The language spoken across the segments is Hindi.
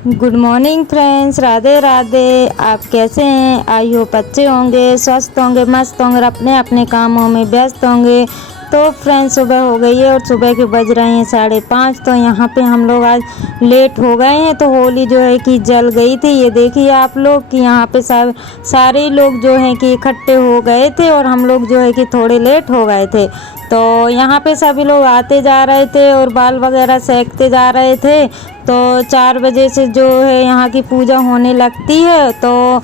Good morning friends, Radhe Radhe. आप कैसे हैं? आई होप अच्छे होंगे, स्वस्थ होंगे, मस्त होंगे, अपने अपने कामों में व्यस्त होंगे। तो फ्रेंड्स, सुबह हो गई है और सुबह के बज रहे हैं 5:30। तो यहाँ पे हम लोग आज लेट हो गए हैं। तो होली जो है कि जल गई थी। ये देखिए आप लोग कि यहाँ पे सारे लोग जो हैं कि इकट्ठे हो गए थे और हम लोग जो है कि थोड़े लेट हो गए थे। तो यहाँ पे सभी लोग आते जा रहे थे और बाल वगैरह सेकते जा रहे थे। तो 4 बजे से जो है यहाँ की पूजा होने लगती है। तो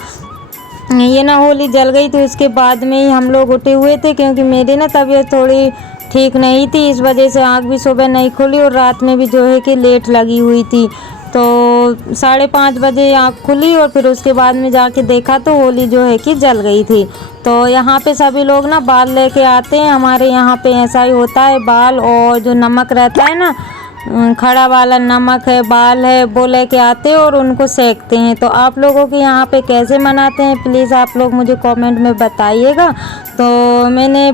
ये ना होली जल गई तो उसके बाद में ही हम लोग उठे हुए थे, क्योंकि मेरी ना तबीयत थोड़ी ठीक नहीं थी। इस वजह से आँख भी सुबह नहीं खुली और रात में भी जो है कि लेट लगी हुई थी। तो 5:30 बजे आँख खुली और फिर उसके बाद में जाके देखा तो होली जो है कि जल गई थी। तो यहाँ पे सभी लोग ना बाल लेके आते हैं। हमारे यहाँ पे ऐसा ही होता है, बाल और जो नमक रहता है ना, खड़ा वाला नमक है, बाल है, वो लेके आते हैं और उनको सेकते हैं। तो आप लोगों के यहाँ पे कैसे मनाते हैं, प्लीज़ आप लोग मुझे कमेंट में बताइएगा। तो मैंने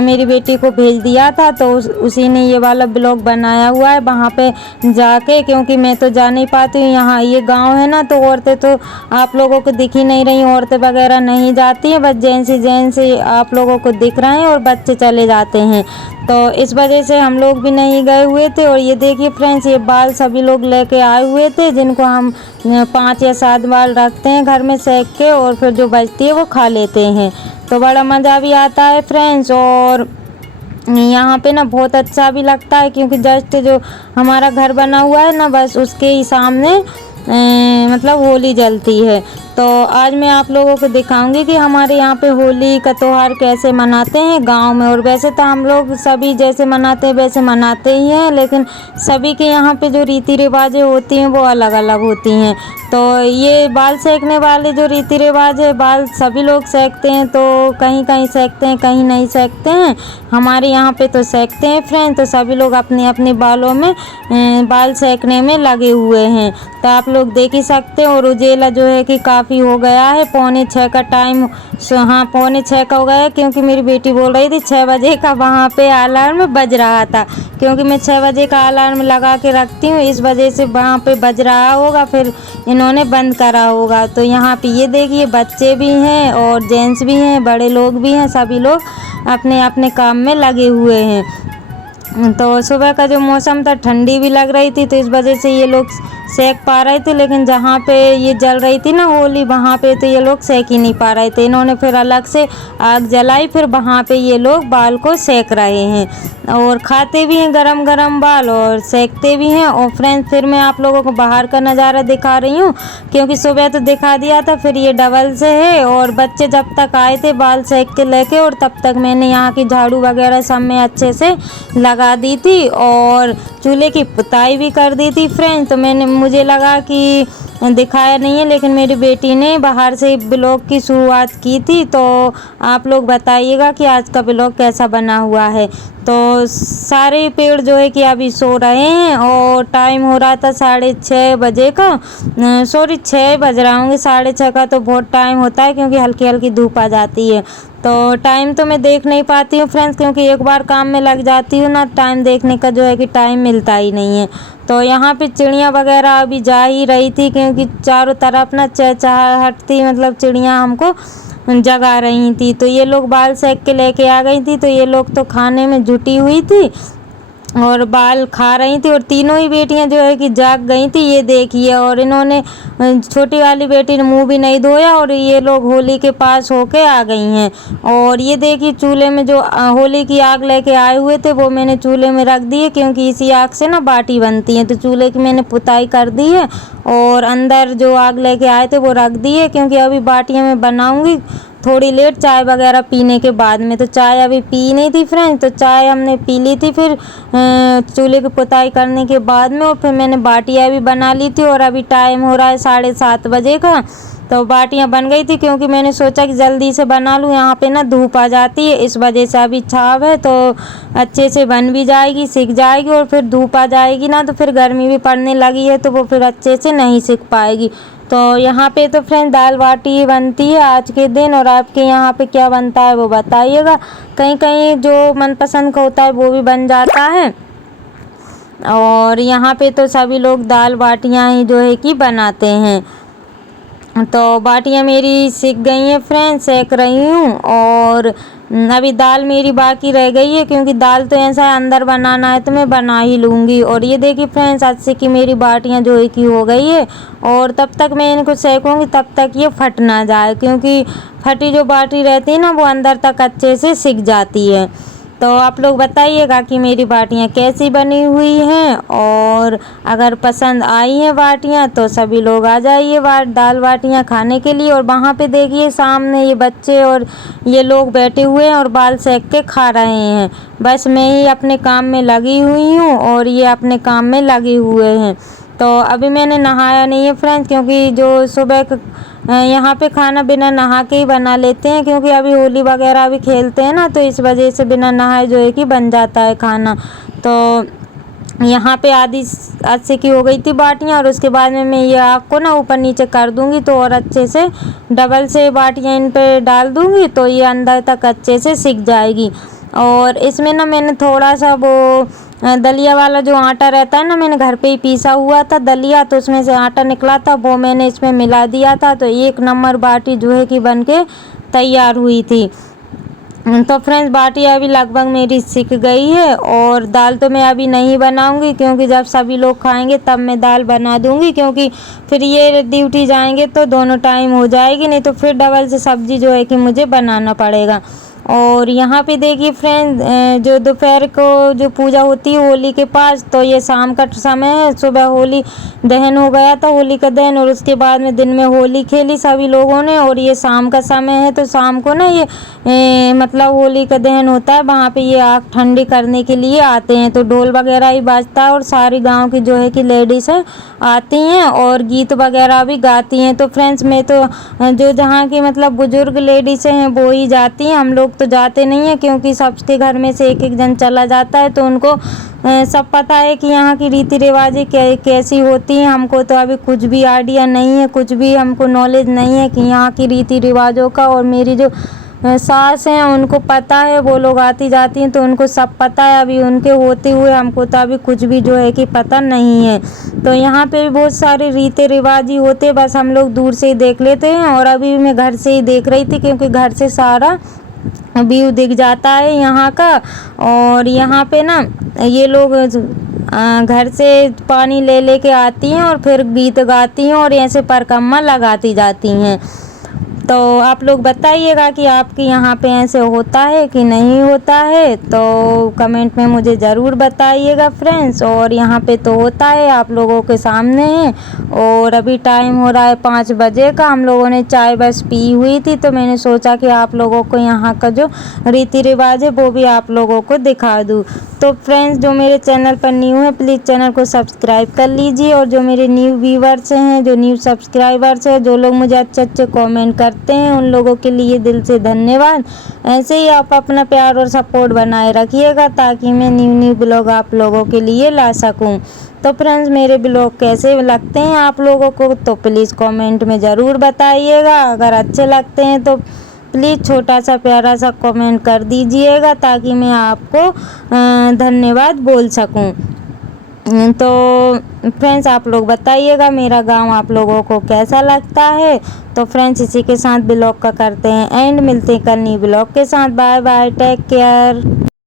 मेरी बेटी को भेज दिया था, तो उसी ने ये वाला ब्लॉग बनाया हुआ है वहाँ पे जाके, क्योंकि मैं तो जा नहीं पाती हूँ। यहाँ ये गांव है ना, तो औरतें तो आप लोगों को दिख ही नहीं रही, औरतें वगैरह नहीं जाती हैं, बस जेंट्स ही आप लोगों को दिख रहे हैं और बच्चे चले जाते हैं। तो इस वजह से हम लोग भी नहीं गए हुए थे। और ये देखिए फ्रेंड्स, ये बाल सभी लोग लेके आए हुए थे, जिनको हम 5 या 7 बाल रखते हैं घर में सेक के, और फिर जो बचती है वो खा लेते हैं। तो बड़ा मज़ा भी आता है फ्रेंड्स। और यहाँ पे ना बहुत अच्छा भी लगता है, क्योंकि जस्ट जो हमारा घर बना हुआ है ना, बस उसके ही सामने मतलब होली जलती है। तो आज मैं आप लोगों को दिखाऊंगी कि हमारे यहाँ पे होली का त्यौहार कैसे मनाते हैं गांव में। और वैसे तो हम लोग सभी जैसे मनाते हैं वैसे मनाते ही हैं, लेकिन सभी के यहाँ पे जो रीति रिवाजें होती हैं वो अलग अलग होती हैं। तो ये बाल सेकने वाले जो रीति रिवाज है, बाल सभी लोग सेकते हैं। तो कहीं कहीं सेकते हैं, कहीं नहीं सेकते हैं। हमारे यहाँ पे तो सेकते हैं फ्रेंड। तो सभी लोग अपने अपने बालों में बाल सेकने में लगे हुए हैं। तो आप लोग देख ही सकते हैं। और उजेला जो है कि काफ़ी हो गया है, 5:45 का टाइम। हाँ, 5:45 का हो गया, क्योंकि मेरी बेटी बोल रही थी 6 बजे का वहाँ पे अलार्म बज रहा था, क्योंकि मैं 6 बजे का अलार्म लगा के रखती हूँ। इस वजह से वहाँ पे बज रहा होगा, फिर इन्होंने बंद करा होगा। तो यहाँ पे ये देखिए बच्चे भी हैं और जेंट्स भी हैं, बड़े लोग भी हैं, सभी लोग अपने अपने काम में लगे हुए हैं। तो सुबह का जो मौसम था, ठंडी भी लग रही थी, तो इस वजह से ये लोग सेक पा रहे थे। लेकिन जहाँ पे ये जल रही थी ना होली, वहाँ पे तो ये लोग सेक ही नहीं पा रहे थे। इन्होंने फिर अलग से आग जलाई, फिर वहाँ पे ये लोग बाल को सेक रहे हैं और खाते भी हैं गरम गरम बाल और सेकते भी हैं। और फ्रेंड्स, फिर मैं आप लोगों को बाहर का नज़ारा दिखा रही हूँ, क्योंकि सुबह तो दिखा दिया था, फिर ये डबल से है। और बच्चे जब तक आए थे बाल सेक के लेके, और तब तक मैंने यहाँ की झाड़ू वगैरह सब में अच्छे से लगा दी थी और चूल्हे की पुताई भी कर दी थी फ्रेंड्स। तो मुझे लगा कि दिखाया नहीं है, लेकिन मेरी बेटी ने बाहर से ब्लॉग की शुरुआत की थी। तो आप लोग बताइएगा कि आज का ब्लॉग कैसा बना हुआ है। तो सारे पेड़ जो है कि अभी सो रहे हैं और टाइम हो रहा था 6:30 बजे का। सॉरी, 6 बज रहा होंगे, 6:30 का तो बहुत टाइम होता है, क्योंकि हल्की हल्की धूप आ जाती है। तो टाइम तो मैं देख नहीं पाती हूँ फ्रेंड्स, क्योंकि एक बार काम में लग जाती हूँ ना, टाइम देखने का जो है कि टाइम मिलता ही नहीं है। तो यहाँ पे चिड़िया वगैरह अभी जा ही रही थी, क्योंकि चारों तरफ ना चहचहाहट थी, मतलब चिड़िया हमको जगा रही थी। तो ये लोग बाल सेक के लेके आ गई थी। तो ये लोग तो खाने में जुटी हुई थी और बाल खा रही थी, और तीनों ही बेटियां जो है कि जाग गई थी, ये देखिए। और इन्होंने, छोटी वाली बेटी ने मुंह भी नहीं धोया, और ये लोग होली के पास होके आ गई हैं। और ये देखिए चूल्हे में जो होली की आग लेके आए हुए थे, वो मैंने चूल्हे में रख दी है, क्योंकि इसी आग से ना बाटी बनती है। तो चूल्हे की मैंने पुताई कर दी है और अंदर जो आग लेके आए थे वो रख दी है, क्योंकि अभी बाटियाँ मैं बनाऊँगी थोड़ी लेट, चाय वगैरह पीने के बाद में। तो चाय अभी पी नहीं थी फ्रेंड्स, तो चाय हमने पी ली थी फिर चूल्हे की पुताई करने के बाद में। और फिर मैंने बाटियाँ भी बना ली थी, और अभी टाइम हो रहा है 7:30 बजे का। तो बाटियाँ बन गई थी, क्योंकि मैंने सोचा कि जल्दी से बना लूँ, यहाँ पे ना धूप आ जाती है, इस वजह से अभी छाव है तो अच्छे से बन भी जाएगी, सिक जाएगी। और फिर धूप आ जाएगी ना, तो फिर गर्मी भी पड़ने लगी है, तो वो फिर अच्छे से नहीं सिक पाएगी। तो यहाँ पे तो फ्रेंड दाल बाटी बनती है आज के दिन। और आपके यहाँ पे क्या बनता है वो बताइएगा। कहीं कहीं जो मनपसंद का होता है वो भी बन जाता है। और यहाँ पे तो सभी लोग दाल बाटियाँ ही जो है कि बनाते हैं। तो बाटियाँ मेरी सिक गई हैं फ्रेंड्स, सेक रही हूँ। और अभी दाल मेरी बाकी रह गई है, क्योंकि दाल तो ऐसा है अंदर बनाना है तो मैं बना ही लूँगी। और ये देखिए फ्रेंड्स, अच्छे की मेरी बाटियाँ जो है कि हो गई है। और तब तक मैं इनको सेकूँगी, तब तक ये फट ना जाए, क्योंकि फटी जो बाटी रहती है ना वो अंदर तक अच्छे से सिक जाती है। तो आप लोग बताइएगा कि मेरी बाटियाँ कैसी बनी हुई हैं। और अगर पसंद आई हैं बाटियाँ तो सभी लोग आ जाइए दाल बाटियाँ खाने के लिए। और वहाँ पे देखिए सामने ये बच्चे और ये लोग बैठे हुए हैं और बाल सेक के खा रहे हैं। बस मैं ही अपने काम में लगी हुई हूँ और ये अपने काम में लगे हुए हैं। तो अभी मैंने नहाया नहीं है फ्रेंड्स, क्योंकि जो सुबह यहाँ पे खाना बिना नहा के ही बना लेते हैं, क्योंकि अभी होली वगैरह भी खेलते हैं ना, तो इस वजह से बिना नहाए जो है कि बन जाता है खाना। तो यहाँ पे आधी अच्छे की हो गई थी बाटियाँ, और उसके बाद में मैं ये आग को ना ऊपर नीचे कर दूँगी, तो और अच्छे से डबल से बाटियाँ इन पे डाल दूँगी, तो ये अंदर तक अच्छे से सिक जाएगी। और इसमें ना मैंने थोड़ा सा वो दलिया वाला जो आटा रहता है ना, मैंने घर पे ही पीसा हुआ था दलिया, तो उसमें से आटा निकला था, वो मैंने इसमें मिला दिया था। तो एक नंबर बाटी जो है कि बन के तैयार हुई थी। तो फ्रेंड्स, बाटी अभी लगभग मेरी सिक गई है। और दाल तो मैं अभी नहीं बनाऊंगी, क्योंकि जब सभी लोग खाएंगे तब मैं दाल बना दूंगी, क्योंकि फिर ये ड्यूटी जाएंगे तो दोनों टाइम हो जाएगी, नहीं तो फिर डबल से सब्जी जो है कि मुझे बनाना पड़ेगा। और यहाँ पे देखिए फ्रेंड, जो दोपहर को जो पूजा होती है होली के पास, तो ये शाम का समय है। सुबह होली दहन हो गया था, होली का दहन, और उसके बाद में दिन में होली खेली सभी लोगों ने। और ये शाम का समय है, तो शाम को ना ये मतलब होली का दहन होता है, वहाँ पे ये आग ठंडी करने के लिए आते हैं। तो ढोल वगैरह ही बाजता है और सारी गांव की जो है कि लेडीज़ है आती हैं और गीत वगैरह भी गाती हैं। तो फ्रेंड्स, मैं तो जो जहाँ की मतलब बुजुर्ग लेडीज़ हैं वो ही जाती हैं, हम लोग तो जाते नहीं हैं, क्योंकि सबके घर में से एक एक जन चला जाता है, तो उनको सब पता है कि यहाँ की रीति रिवाजें कैसी होती हैं। हमको तो अभी कुछ भी आइडिया नहीं है, कुछ भी हमको नॉलेज नहीं है कि यहाँ की रीति रिवाजों का। और मेरी जो सास हैं उनको पता है, वो लोग आती जाती हैं तो उनको सब पता है। अभी उनके होते हुए हमको तो अभी कुछ भी जो है कि पता नहीं है। तो यहाँ पे भी बहुत सारे रीति रिवाज ही होते, बस हम लोग दूर से ही देख लेते हैं। और अभी मैं घर से ही देख रही थी, क्योंकि घर से सारा व्यू दिख जाता है यहाँ का। और यहाँ पे ना ये लोग घर से पानी ले लेके आती हैं और फिर गीत गाती हैं और ऐसे परिक्रमा लगाती जाती हैं। तो आप लोग बताइएगा कि आपके यहाँ पे ऐसे होता है कि नहीं होता है, तो कमेंट में मुझे ज़रूर बताइएगा फ्रेंड्स। और यहाँ पे तो होता है, आप लोगों के सामने है। और अभी टाइम हो रहा है 5 बजे का, हम लोगों ने चाय बस पी हुई थी, तो मैंने सोचा कि आप लोगों को यहाँ का जो रीति रिवाज है वो भी आप लोगों को दिखा दूँ। तो फ्रेंड्स, जो मेरे चैनल पर न्यू है प्लीज़ चैनल को सब्सक्राइब कर लीजिए। और जो मेरे न्यू व्यूवर्स हैं, जो न्यू सब्सक्राइबर्स हैं, जो लोग मुझे अच्छे अच्छे कमेंट करते हैं, उन लोगों के लिए दिल से धन्यवाद। ऐसे ही आप अपना प्यार और सपोर्ट बनाए रखिएगा, ताकि मैं न्यू न्यू ब्लॉग आप लोगों के लिए ला सकूं। तो फ्रेंड्स, मेरे ब्लॉग कैसे लगते हैं आप लोगों को, तो प्लीज़ कमेंट में ज़रूर बताइएगा। अगर अच्छे लगते हैं तो प्लीज़ छोटा सा प्यारा सा कमेंट कर दीजिएगा, ताकि मैं आपको धन्यवाद बोल सकूं। तो फ्रेंड्स, आप लोग बताइएगा मेरा गांव आप लोगों को कैसा लगता है। तो फ्रेंड्स, इसी के साथ ब्लॉग का करते हैं एंड, मिलते हैं कल न्यू ब्लॉग के साथ। Bye bye, take care.